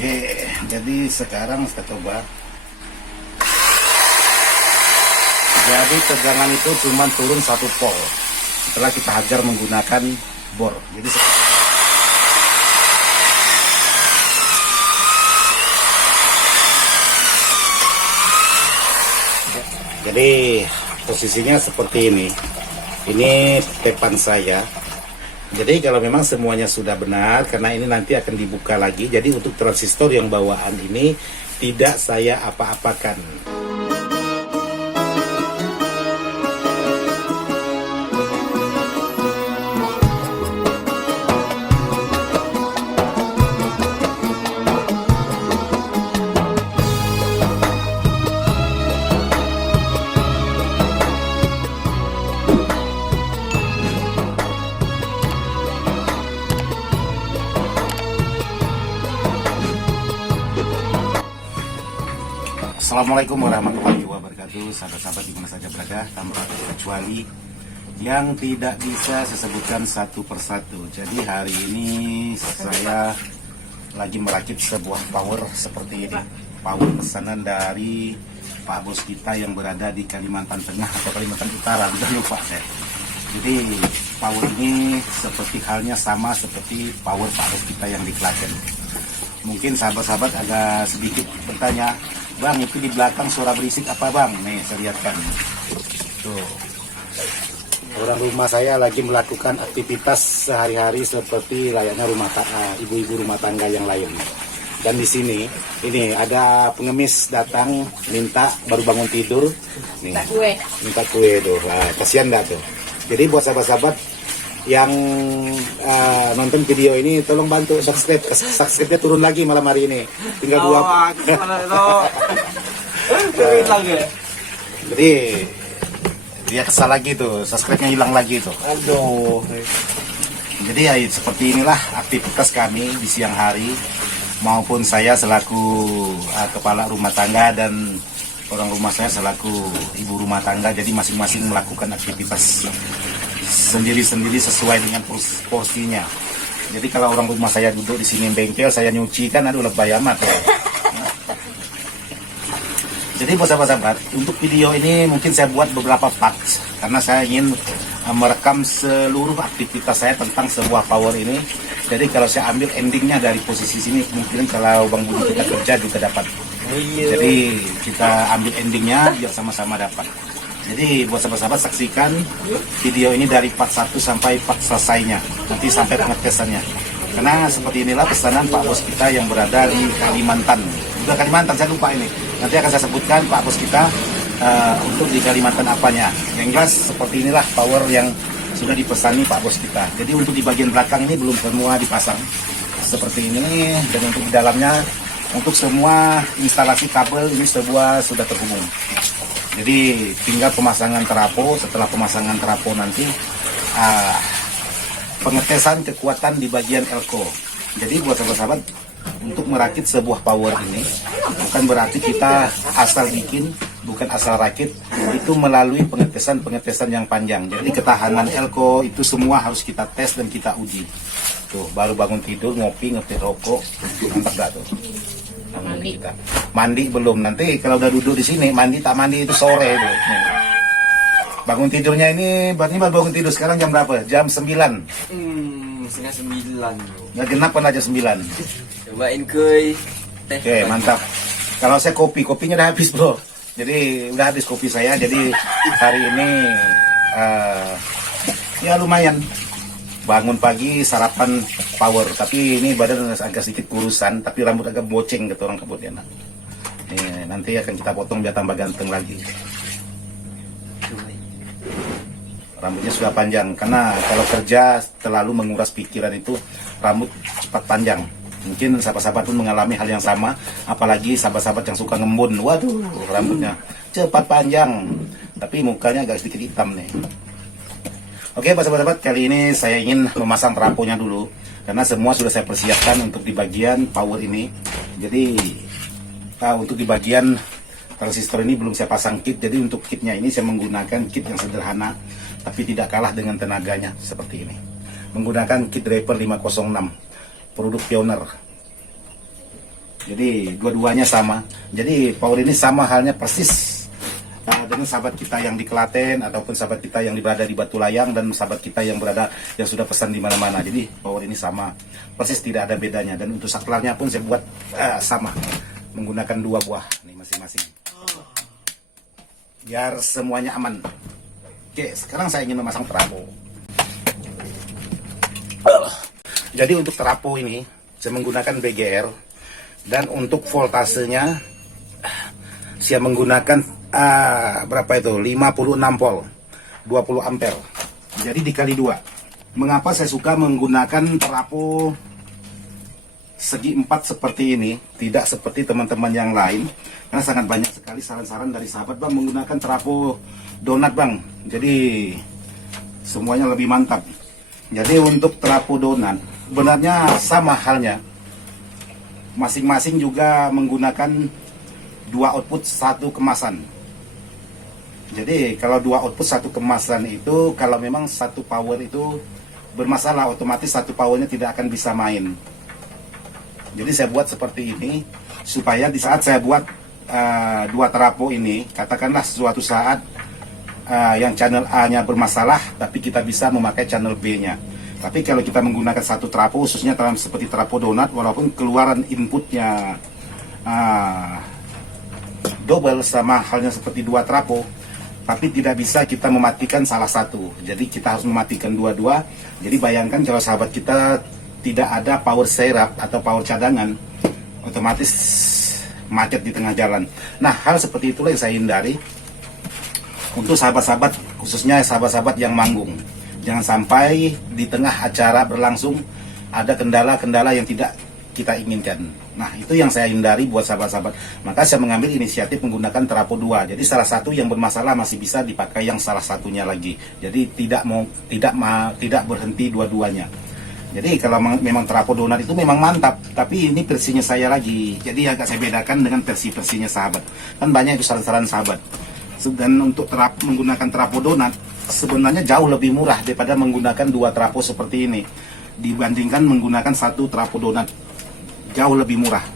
Oke, jadi sekarang kita coba. Jadi tegangan itu cuma turun 1 volt setelah kita hajar menggunakan bor. Jadi posisinya seperti ini. Ini tepan saya. Jadi kalau memang semuanya sudah benar, karena ini nanti akan dibuka lagi. Jadi untuk transistor yang bawaan ini tidak saya apa-apakan. Assalamualaikum warahmatullahi wabarakatuh. Sahabat-sahabat di mana saja berada, tanpa kecuali yang tidak bisa saya sebutkan satu persatu. Jadi hari ini saya lagi merakit sebuah power seperti ini. Power pesanan dari Pak Bos kita yang berada di Kalimantan Tengah atau Kalimantan Utara, udah lupa saya. Jadi power ini seperti halnya sama seperti power Pak Bos kita yang di Klaten. Mungkin sahabat-sahabat agak sedikit bertanya, Bang, itu di belakang suara berisik apa Bang? Nih, saya lihatkan. Tuh. Orang rumah saya lagi melakukan aktivitas sehari-hari seperti layaknya ibu-ibu rumah tangga yang lain. Dan di sini, ini ada pengemis datang minta baru bangun tidur. Nih, minta kue tuh. Nah, kasihan dah tuh. Jadi buat sahabat-sahabat yang nonton video ini, tolong bantu subscribe-nya turun lagi malam hari ini, tinggal 2. Jadi dia kesal lagi tuh, subscribe-nya hilang lagi tuh. Aduh. Jadi ya seperti inilah aktivitas kami di siang hari, maupun saya selaku kepala rumah tangga dan orang rumah saya selaku ibu rumah tangga. Jadi masing-masing melakukan aktivitas sendiri-sendiri sesuai dengan porsinya. Jadi kalau orang rumah saya duduk di sini bengkel, saya nyuci kan, aduh lebay amat ya. Jadi buat sahabat-sahabat, untuk video ini mungkin saya buat beberapa part karena saya ingin merekam seluruh aktivitas saya tentang sebuah power ini. Jadi kalau saya ambil endingnya dari posisi sini, mungkin kalau Bang Budi kita kerja juga dapat. Jadi kita ambil endingnya biar sama-sama dapat. Jadi buat sahabat-sahabat, saksikan video ini dari part 1 sampai part selesainya, nanti sampai pengetesannya. Karena seperti inilah pesanan Pak Bos kita yang berada di Kalimantan. Udah Kalimantan, saya lupa ini. Nanti akan saya sebutkan Pak Bos kita untuk di Kalimantan apanya. Yang jelas seperti inilah power yang sudah dipesani Pak Bos kita. Jadi untuk di bagian belakang ini belum semua dipasang. Seperti ini, dan untuk di dalamnya, untuk semua instalasi kabel ini sudah terhubung. Jadi tinggal pemasangan trafo. Setelah pemasangan trafo nanti pengetesan kekuatan di bagian elko. Jadi buat sahabat-sahabat, untuk merakit sebuah power ini bukan berarti kita asal bikin, bukan asal rakit, itu melalui pengetesan yang panjang. Jadi ketahanan elko itu semua harus kita tes dan kita uji. Tuh, baru bangun tidur ngopi, ngetik rokok, mantap gak tuh? Mandi belum, nanti kalau udah duduk di sini mandi tak mandi itu sore tuh. Bangun tidurnya ini berarti baru bangun tidur sekarang jam berapa? Jam 9. Setengah 9. Nggak genap kan aja 9. Cobain kuy. Oke, mantap. Kalau saya kopinya udah habis bro. Jadi udah habis kopi saya. Jadi hari ini ya lumayan. Bangun pagi sarapan power, tapi ini badan agak sedikit kurusan, tapi rambut agak boceng gitu orang kabutnya. Nanti akan kita potong biar tambah ganteng lagi. Rambutnya sudah panjang, karena kalau kerja terlalu menguras pikiran itu rambut cepat panjang. Mungkin sahabat-sahabat pun mengalami hal yang sama, apalagi sahabat-sahabat yang suka ngembun. Waduh, rambutnya cepat panjang, tapi mukanya agak sedikit hitam nih. Oke, sahabat-sahabat, kali ini saya ingin memasang trafonya dulu, karena semua sudah saya persiapkan untuk di bagian power ini. Jadi untuk di bagian transistor ini belum saya pasang kit. Jadi untuk kitnya ini saya menggunakan kit yang sederhana, tapi tidak kalah dengan tenaganya seperti ini. Menggunakan kit Draper 506 produk Pioneer. Jadi dua-duanya sama. Jadi power ini sama halnya persis dengan sahabat kita yang di Klaten ataupun sahabat kita yang berada di Batu Layang dan sahabat kita yang sudah pesan di mana-mana. Jadi power ini sama, persis tidak ada bedanya. Dan untuk saklarnya pun saya buat sama, menggunakan 2 buah nih masing-masing. Biar semuanya aman. Oke, sekarang saya ingin memasang terapung. Jadi untuk terapung ini saya menggunakan BGR dan untuk voltasenya saya menggunakan berapa itu? 56 volt, 20 ampere. Jadi dikali 2. Mengapa saya suka menggunakan terapung segi 4 seperti ini, tidak seperti teman-teman yang lain? Karena sangat banyak sekali saran-saran dari sahabat, bang, menggunakan terapung donat, bang. Jadi semuanya lebih mantap. Jadi untuk terapung donat sebenarnya sama halnya. Masing-masing juga menggunakan 2 output 1 kemasan. Jadi kalau 2 output 1 kemasan itu, kalau memang 1 power itu bermasalah, otomatis 1 powernya tidak akan bisa main. Jadi saya buat seperti ini supaya di saat saya buat 2 terapung ini, katakanlah suatu saat yang channel A-nya bermasalah, tapi kita bisa memakai channel B-nya. Tapi kalau kita menggunakan 1 terapung, khususnya seperti terapung donat, walaupun keluaran inputnya double sama halnya seperti 2 terapung, tapi tidak bisa kita mematikan salah satu. Jadi kita harus mematikan dua-dua. Jadi bayangkan kalau sahabat kita tidak ada power serap atau power cadangan, otomatis macet di tengah jalan. Nah, hal seperti itulah yang saya hindari untuk sahabat-sahabat, khususnya sahabat-sahabat yang manggung. Jangan sampai di tengah acara berlangsung ada kendala-kendala yang tidak kita inginkan. Nah, itu yang saya hindari buat sahabat-sahabat. Maka saya mengambil inisiatif menggunakan terapung 2. Jadi salah satu yang bermasalah masih bisa dipakai yang salah satunya lagi. Jadi tidak berhenti dua-duanya. Jadi kalau memang terapung donat itu memang mantap, tapi ini versinya saya lagi. Jadi agak saya bedakan dengan versi-versinya sahabat. Kan banyak itu saran-saran sahabat. Dan untuk menggunakan terapung donat sebenarnya jauh lebih murah daripada menggunakan 2 terapung seperti ini. Dibandingkan menggunakan 1 terapung donat, jauh lebih murah.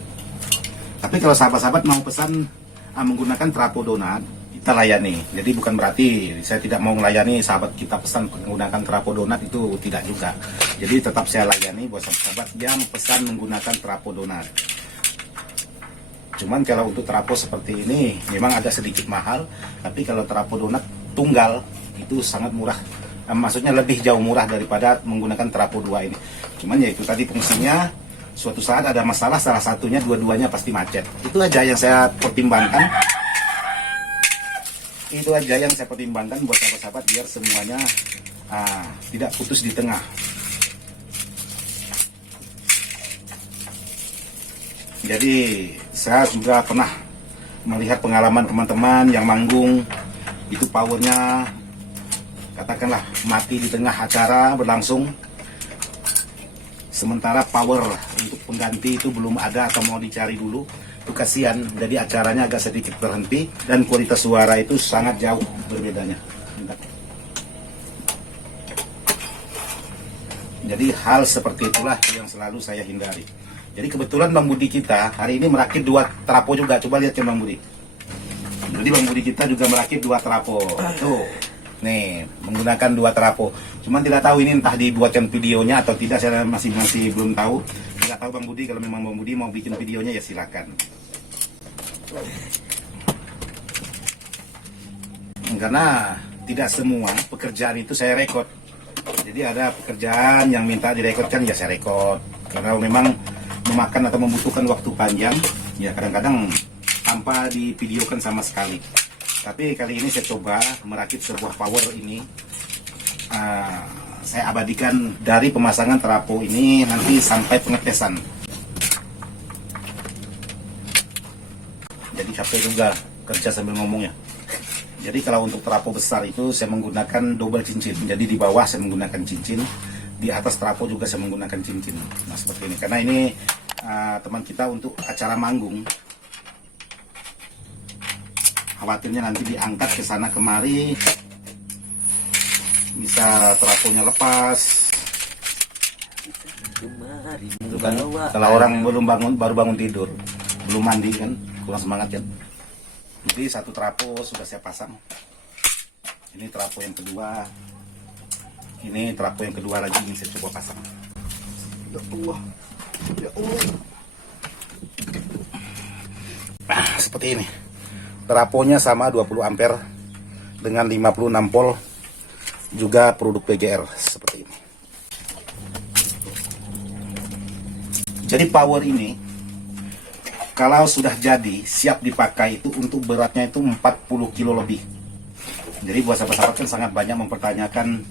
Tapi kalau sahabat-sahabat mau pesan menggunakan terapung donat, kita layani. Jadi bukan berarti saya tidak mau melayani sahabat kita pesan menggunakan terapung donat, itu tidak juga. Jadi tetap saya layani buat sahabat yang pesan menggunakan terapung donat. Cuman kalau untuk terapung seperti ini memang agak sedikit mahal, tapi kalau terapung donat tunggal itu sangat murah. Maksudnya lebih jauh murah daripada menggunakan terapung 2 ini. Cuman ya itu tadi fungsinya, suatu saat ada masalah salah satunya, dua-duanya pasti macet. Itu aja yang saya pertimbangkan. Itu aja yang saya pertimbangkan buat sahabat-sahabat biar semuanya tidak putus di tengah. Jadi saya juga pernah melihat pengalaman teman-teman yang manggung, itu powernya katakanlah mati di tengah acara berlangsung, sementara power untuk pengganti itu belum ada atau mau dicari dulu. Itu kasihan, jadi acaranya agak sedikit berhenti dan kualitas suara itu sangat jauh berbedanya. Jadi hal seperti itulah yang selalu saya hindari. Jadi kebetulan Bang Budi kita hari ini merakit 2 terapung juga. Coba lihat ya Bang Budi. Jadi Bang Budi kita juga merakit 2 terapung. Tuh, nih menggunakan 2 terapung. Cuman tidak tahu ini entah dibuatkan videonya atau tidak, saya masih belum tahu. Tidak tahu Bang Budi, kalau memang Bang Budi mau bikin videonya ya silakan. Karena tidak semua pekerjaan itu saya rekod. Jadi ada pekerjaan yang minta direkodkan ya saya rekod. Karena memang memakan atau membutuhkan waktu panjang, ya kadang-kadang tanpa divideokan sama sekali. Tapi kali ini saya coba merakit sebuah power ini. Saya abadikan dari pemasangan terapung ini nanti sampai pengetesan. Jadi capek juga kerja sambil ngomongnya. Jadi kalau untuk terapung besar itu saya menggunakan double cincin. Jadi di bawah saya menggunakan cincin, di atas terapung juga saya menggunakan cincin. Nah seperti ini. Karena ini teman kita untuk acara manggung. Khawatirnya nanti diangkat ke sana kemari, bisa terapungnya lepas. Itu kan, kalau orang baru bangun tidur. belum mandi kan, kurang semangat kan. Jadi satu trapo sudah saya pasang. Ini trapo yang kedua. Ini trapo yang kedua lagi ini saya coba pasang. Ya Allah. Ya Allah. Nah, seperti ini. Traponya sama 20 ampere dengan 56 volt. Juga produk PGR seperti ini. Jadi power ini kalau sudah jadi siap dipakai itu untuk beratnya itu 40 kilo lebih. Jadi buat sahabat-sahabat kan sangat banyak mempertanyakan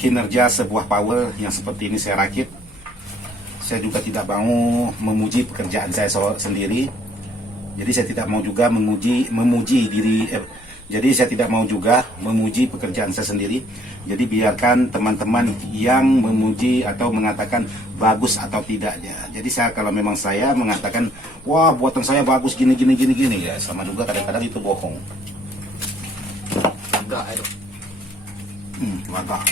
kinerja sebuah power yang seperti ini saya rakit. Saya juga tidak mau memuji pekerjaan saya sendiri. Jadi saya tidak mau juga memuji diri. Jadi saya tidak mau juga memuji pekerjaan saya sendiri. Jadi biarkan teman-teman yang memuji atau mengatakan bagus atau tidak ya. Jadi saya kalau memang saya mengatakan wah buatan saya bagus gini ya, sama juga kadang-kadang itu bohong. Agak itu. Agak.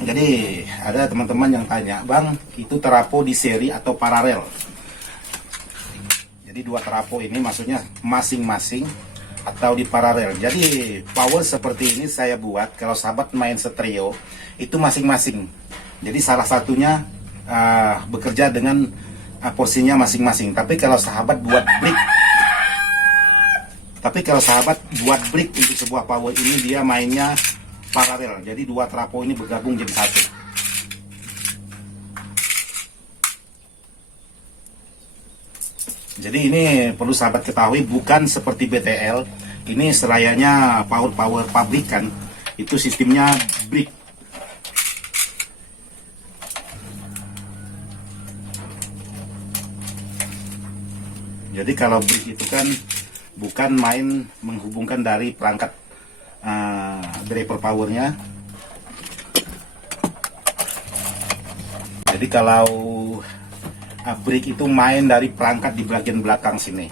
Jadi ada teman-teman yang tanya, Bang, itu trapo di seri atau paralel? Jadi dua trapo ini maksudnya masing-masing atau di paralel. Jadi power seperti ini saya buat kalau sahabat main stereo itu masing-masing. Jadi salah satunya bekerja dengan porsinya masing-masing. Tapi kalau sahabat buat break untuk sebuah power ini dia mainnya paralel. Jadi dua trapo ini bergabung jadi satu. Jadi ini perlu sahabat ketahui bukan seperti BTL. Ini serayanya power pabrikan. Itu sistemnya brick. Jadi kalau brick itu kan bukan main menghubungkan dari perangkat driver powernya. Jadi kalau brick itu main dari perangkat di bagian belakang sini.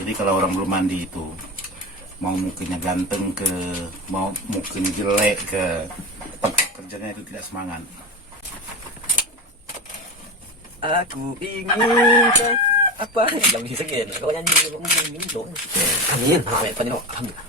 Jadi kalau orang belum mandi itu mau mukanya ganteng mau mukanya jelek tetap kerjanya itu tidak semangat. Aku ingin apa yang bisa segini kalau nyanyi ini dong. Amin. Amin. Tadi no. Alhamdulillah.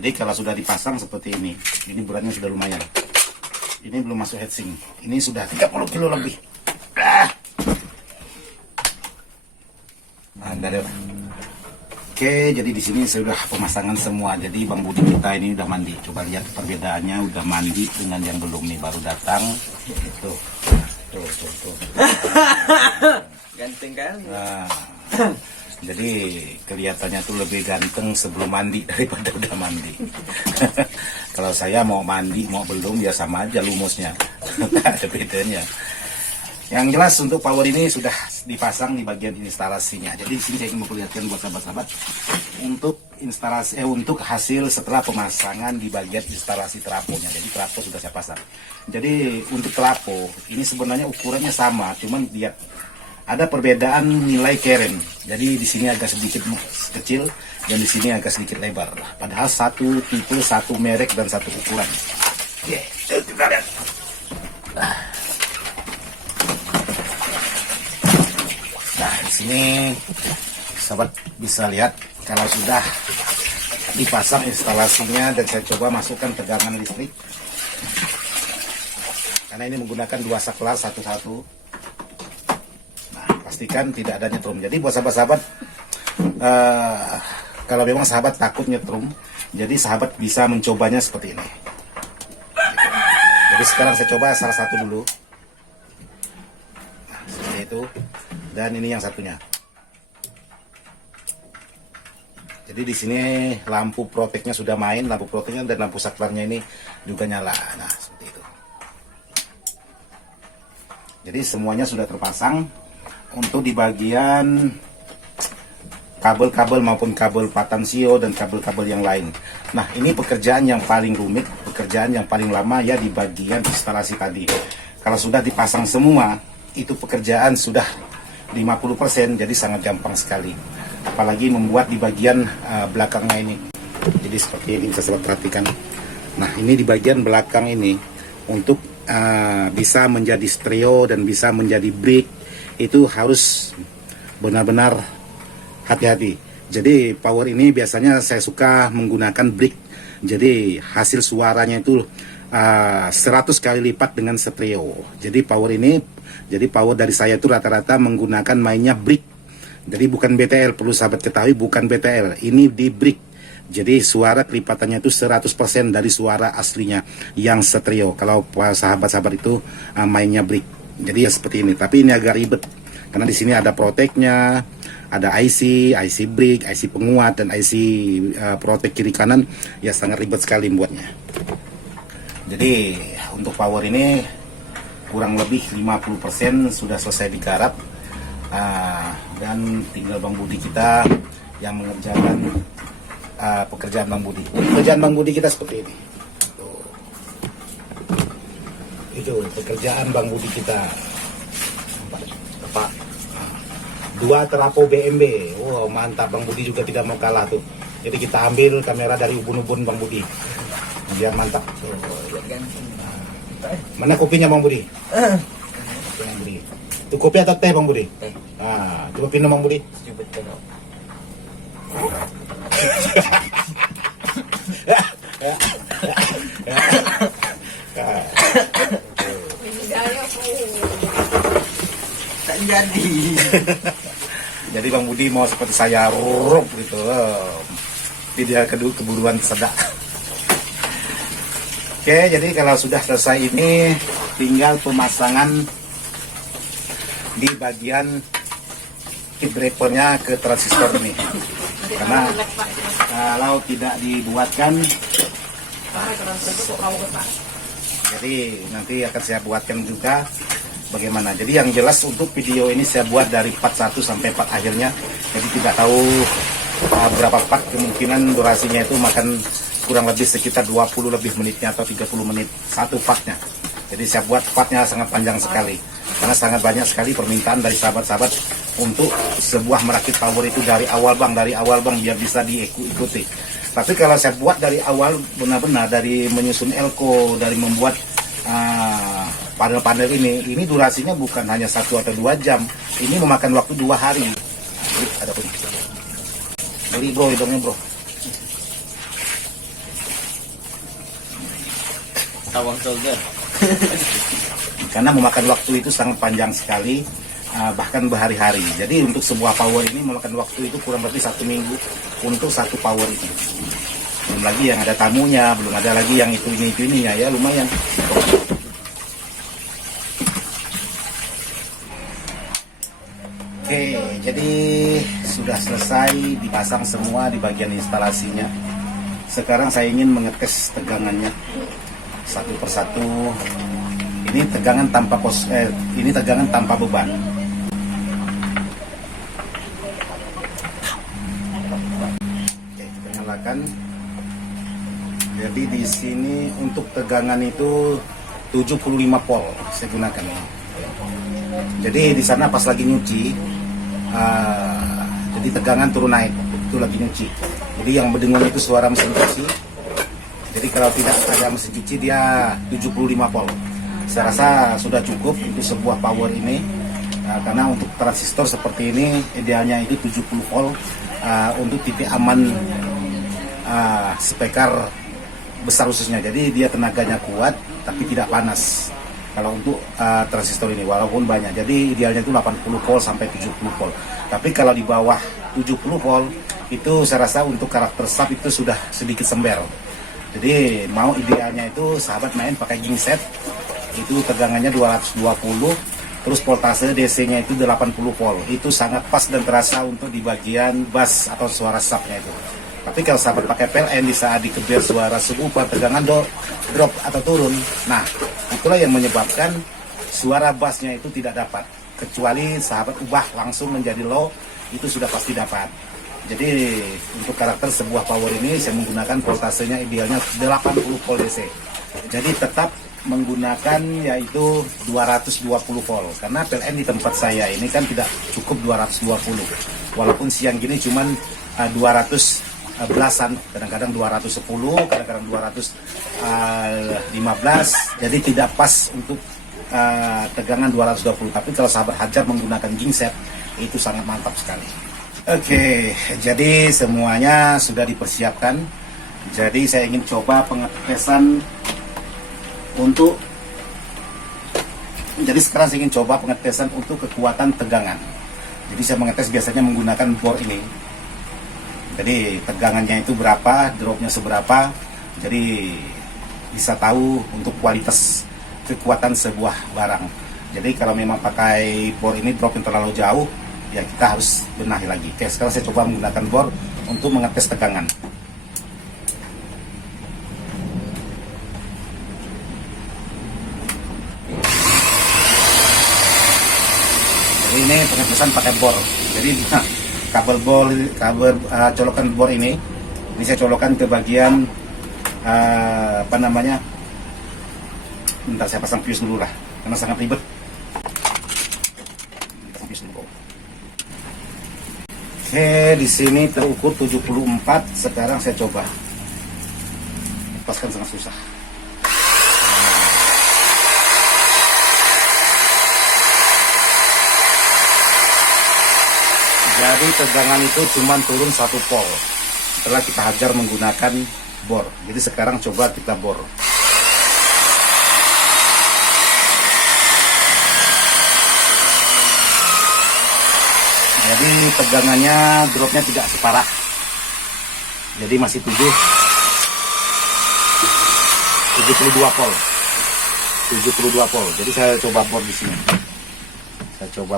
Jadi kalau sudah dipasang seperti ini beratnya sudah lumayan. Ini belum masuk heatsink. Ini sudah 30 kilo lebih. Nah, oke, jadi di sini sudah pemasangan semua. Jadi Bang Budi kita ini udah mandi. Coba lihat perbedaannya, udah mandi dengan yang belum nih, baru datang. Tuh. Ganteng kali. Nah, jadi kelihatannya tuh lebih ganteng sebelum mandi daripada udah mandi. Kalau saya mau mandi mau belum ya sama aja lumusnya. Ada bedanya. Yang jelas untuk power ini sudah dipasang di bagian instalasinya. Jadi di sini saya ingin memperlihatkan buat sahabat-sahabat untuk instalasi untuk hasil setelah pemasangan di bagian instalasi traponya. Jadi trapo sudah saya pasang. Jadi untuk trapo ini sebenarnya ukurannya sama, cuman dia ada perbedaan nilai keren. Jadi di sini agak sedikit kecil dan di sini agak sedikit lebar. Padahal satu tipe, satu merek dan satu ukuran. Oke, kita lihat. Nah, di sini sahabat bisa lihat kalau sudah dipasang instalasinya dan saya coba masukkan tegangan listrik. Karena ini menggunakan dua saklar satu-satu. Pastikan tidak ada nyetrum. Jadi buat sahabat-sahabat kalau memang sahabat takut nyetrum, Jadi sahabat bisa mencobanya seperti ini. Jadi sekarang saya coba salah satu dulu. Nah, seperti itu. Dan ini yang satunya. Jadi di sini lampu proteknya sudah main, lampu proteknya dan lampu saklarnya ini juga nyala. Nah, seperti itu. Jadi semuanya sudah terpasang. Untuk di bagian kabel-kabel maupun kabel patansio dan kabel-kabel yang lain. Nah, ini pekerjaan yang paling rumit, pekerjaan yang paling lama ya di bagian instalasi tadi. Kalau sudah dipasang semua, itu pekerjaan sudah 50%, jadi sangat gampang sekali. Apalagi membuat di bagian belakangnya ini. Jadi seperti ini bisa sahabat perhatikan. Nah, ini di bagian belakang ini untuk bisa menjadi stereo dan bisa menjadi brick, itu harus benar-benar hati-hati. Jadi power ini biasanya saya suka menggunakan brick. Jadi hasil suaranya itu 100 kali lipat dengan stereo. Jadi power dari saya itu rata-rata menggunakan mainnya brick. Jadi bukan BTL, perlu sahabat ketahui bukan BTL. Ini di brick. Jadi suara kelipatannya itu 100% dari suara aslinya yang stereo. Kalau sahabat-sahabat itu mainnya brick. Jadi ya seperti ini. Tapi ini agak ribet karena di sini ada proteknya, ada IC brick, IC penguat dan IC protek kiri kanan. Ya sangat ribet sekali membuatnya. Jadi untuk power ini kurang lebih 50% sudah selesai digarap. Dan tinggal Bang Budi kita yang mengerjakan pekerjaan Bang Budi. Pekerjaan Bang Budi kita seperti ini. Tuh. Itu pekerjaan Bang Budi kita. Pak. 2 terapo BMB. Wow, mantap, Bang Budi juga tidak mau kalah tuh. Jadi kita ambil kamera dari ubun-ubun Bang Budi. Biar mantap. Tuh. Mana kopinya Bang Budi? Bang Budi. Itu kopi atau teh Bang Budi? Teh. Nah, coba pinum Bang Budi. Coba tengok. Tak jadi. Jadi Bang Budi mau seperti saya rurup gitu. Tidak keburuan sedak. Oke, jadi kalau sudah selesai ini tinggal pemasangan di bagian heat breakernya ke transistor ini. Karena kalau tidak dibuatkan, jadi nanti akan saya buatkan juga bagaimana. Jadi yang jelas untuk video ini saya buat dari part 1 sampai part akhirnya. Jadi tidak tahu berapa part, kemungkinan durasinya itu makan kurang lebih sekitar 20 lebih menitnya atau 30 menit satu partnya. Jadi saya buat partnya sangat panjang sekali. Karena sangat banyak sekali permintaan dari sahabat-sahabat untuk sebuah merakit power itu dari awal bang biar bisa diikuti. Tapi kalau saya buat dari awal benar-benar dari menyusun elko, dari membuat panel-panel ini durasinya bukan hanya 1 atau 2 jam. Ini memakan waktu 2 hari. Ada pun. Beli bro, hidungnya bro. Tawang solder. Karena memakan waktu itu sangat panjang sekali, bahkan berhari-hari. Jadi untuk sebuah power ini memakan waktu itu kurang lebih 1 minggu untuk satu power itu. Belum lagi yang ada tamunya, belum ada lagi yang ininya ya lumayan. Oke, jadi sudah selesai dipasang semua di bagian instalasinya. Sekarang saya ingin mengetes tegangannya satu persatu. Ini tegangan tanpa ini tegangan tanpa beban. Oke, kita nyalakan. Jadi di sini untuk tegangan itu 75 volt saya gunakan. Jadi di sana pas lagi nyuci, jadi tegangan turun naik, itu lagi nyuci. Jadi yang mendengar itu suara mesin cuci. Jadi kalau tidak ada mesin cuci dia 75 volt. Saya rasa sudah cukup untuk sebuah power ini, karena untuk transistor seperti ini idealnya itu 70 volt untuk titik aman spekar besar khususnya. Jadi dia tenaganya kuat tapi tidak panas. Kalau untuk transistor ini walaupun banyak, jadi idealnya itu 80 volt sampai 70 volt. Tapi kalau di bawah 70 volt itu saya rasa untuk karakter sub itu sudah sedikit sember. Jadi mau idealnya itu sahabat main pakai gingset, itu tegangannya 220, terus voltase DC-nya itu 80 volt. Itu sangat pas dan terasa untuk di bagian bass atau suara subnya itu. Tapi kalau sahabat pakai PLN di saat dikeber suara subwoofer tegangan drop atau turun. Nah, itulah yang menyebabkan suara bassnya itu tidak dapat. Kecuali sahabat ubah langsung menjadi low, itu sudah pasti dapat. Jadi untuk karakter sebuah power ini saya menggunakan voltasenya idealnya 80 volt DC. Jadi tetap menggunakan yaitu 220 volt. Karena PLN di tempat saya ini kan tidak cukup 220. Walaupun siang gini cuman 200 belasan, kadang-kadang 210, kadang-kadang 215, jadi tidak pas untuk tegangan 220. Tapi kalau sahabat hajar menggunakan gingset itu sangat mantap sekali. Oke, jadi semuanya sudah dipersiapkan. Jadi saya ingin coba pengetesan untuk, jadi sekarang saya ingin coba pengetesan untuk kekuatan tegangan. Jadi saya mengetes biasanya menggunakan bor ini. Jadi tegangannya itu berapa, dropnya seberapa, jadi bisa tahu untuk kualitas kekuatan sebuah barang. Jadi kalau memang pakai bor ini drop yang terlalu jauh, ya kita harus benahi lagi. Oke, sekarang saya coba menggunakan bor untuk mengetes tegangan. Jadi ini pengetesan pakai bor. Jadi kabel colokan bor ini saya colokkan ke bagian bentar saya pasang fuse dulu lah karena sangat ribet. Pasang fuse dulu. Oke, di sini terukur 74. Sekarang saya coba lepaskan, sangat susah. Jadi tegangan itu cuma turun 1 volt setelah kita hajar menggunakan bor. Jadi sekarang coba kita bor. Jadi tegangannya dropnya tidak separah. Jadi masih 72 volt. 72 volt. Jadi saya coba bor di sini. Saya coba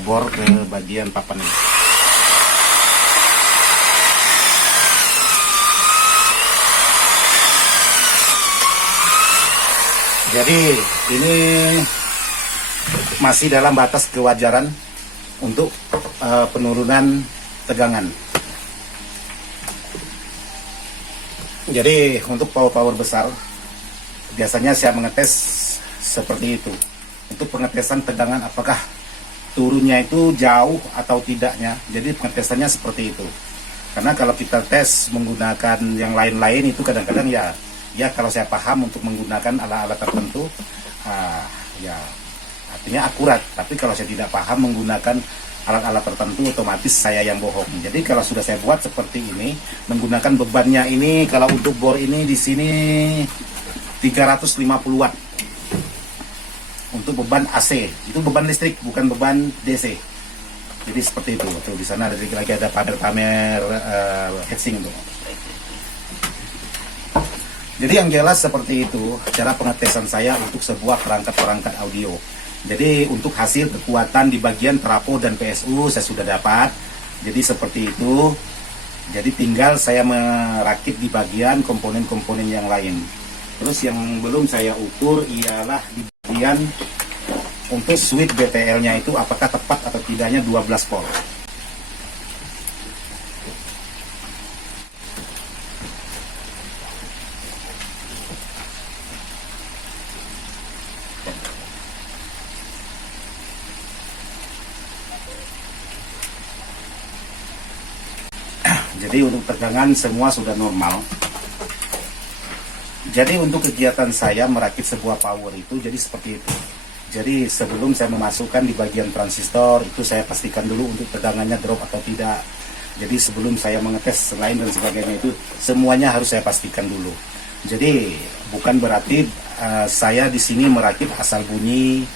bor ke bagian papan ini. Jadi ini masih dalam batas kewajaran untuk penurunan tegangan. Jadi untuk power besar biasanya saya mengetes seperti itu. Untuk pengetesan tegangan apakah turunnya itu jauh atau tidaknya, jadi pengetesannya seperti itu. Karena kalau kita tes menggunakan yang lain-lain itu kadang-kadang ya kalau saya paham untuk menggunakan alat-alat tertentu ya artinya akurat. Tapi kalau saya tidak paham menggunakan alat-alat tertentu, otomatis saya yang bohong. Jadi kalau sudah saya buat seperti ini, menggunakan bebannya ini, kalau untuk bor ini di sini 350 watt. Untuk beban AC, itu beban listrik, bukan beban DC. Jadi seperti itu. Tuh di sana lagi ada pamer heatsink tuh. Jadi yang jelas seperti itu cara pengetesan saya untuk sebuah perangkat audio. Jadi untuk hasil kekuatan di bagian trafo dan PSU saya sudah dapat. Jadi seperti itu. Jadi tinggal saya merakit di bagian komponen-komponen yang lain. Terus yang belum saya ukur ialah di bagian untuk switch BTL-nya itu apakah tepat atau tidaknya 12 volt. Jadi untuk tegangan semua sudah normal. Jadi untuk kegiatan saya merakit sebuah power itu jadi seperti itu. Jadi sebelum saya memasukkan di bagian transistor itu saya pastikan dulu untuk tegangannya drop atau tidak. Jadi sebelum saya mengetes selain dan sebagainya itu semuanya harus saya pastikan dulu. Jadi bukan berarti saya di sini merakit asal bunyi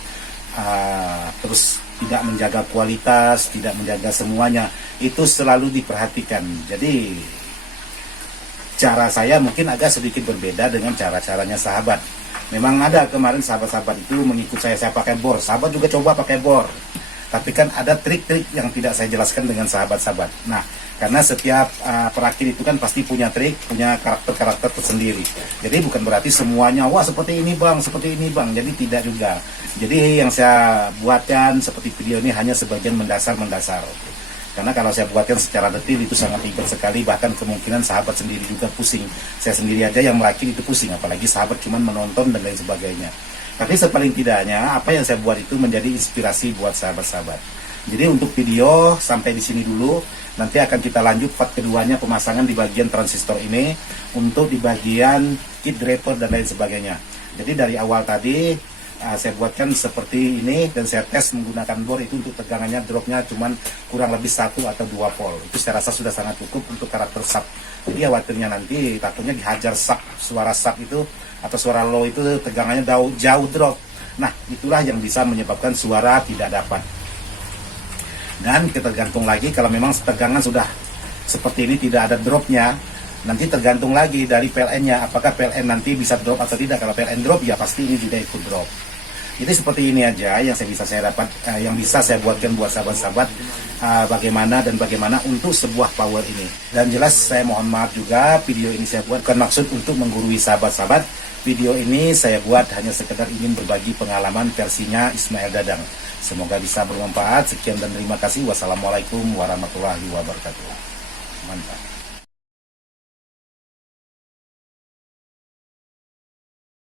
terus tidak menjaga kualitas, tidak menjaga semuanya, itu selalu diperhatikan. Jadi cara saya mungkin agak sedikit berbeda dengan cara-caranya sahabat. Memang ada kemarin sahabat-sahabat itu mengikut saya pakai bor, sahabat juga coba pakai bor. Tapi kan ada trik-trik yang tidak saya jelaskan dengan sahabat-sahabat. Nah, karena setiap perakit itu kan pasti punya trik, punya karakter-karakter tersendiri. Jadi bukan berarti semuanya, wah seperti ini bang, seperti ini bang. Jadi tidak juga. Jadi yang saya buatkan seperti video ini hanya sebagian mendasar-mendasar. Karena kalau saya buatkan secara detail itu sangat ribet sekali, bahkan kemungkinan sahabat sendiri juga pusing. Saya sendiri aja yang merakit itu pusing, apalagi sahabat cuma menonton dan lain sebagainya. Tapi sepaling tidaknya apa yang saya buat itu menjadi inspirasi buat sahabat-sahabat. Jadi untuk video sampai di sini dulu, nanti akan kita lanjut part keduanya, pemasangan di bagian transistor ini untuk di bagian kit draper dan lain sebagainya. Jadi dari awal tadi saya buatkan seperti ini dan saya tes menggunakan bor itu untuk tegangannya dropnya cuman kurang lebih 1 atau 2 volt. Itu saya rasa sudah sangat cukup untuk karakter sub. Jadi khawatirnya nanti takutnya dihajar sub, suara sub itu atau suara low itu tegangannya jauh drop. Nah, itulah yang bisa menyebabkan suara tidak dapat. Dan tergantung lagi kalau memang tegangan sudah seperti ini tidak ada dropnya, nanti tergantung lagi dari PLN-nya, apakah PLN nanti bisa drop atau tidak. Kalau PLN drop ya pasti ini tidak ikut drop. Jadi seperti ini aja yang saya dapat, yang bisa saya buatkan buat sahabat-sahabat bagaimana untuk sebuah power ini. Dan jelas saya mohon maaf juga, video ini saya buat bukan maksud untuk menggurui sahabat-sahabat. Video ini saya buat hanya sekedar ingin berbagi pengalaman versinya Ismail Dadang. Semoga bisa bermanfaat. Sekian dan terima kasih. Wassalamualaikum warahmatullahi wabarakatuh. Mantap.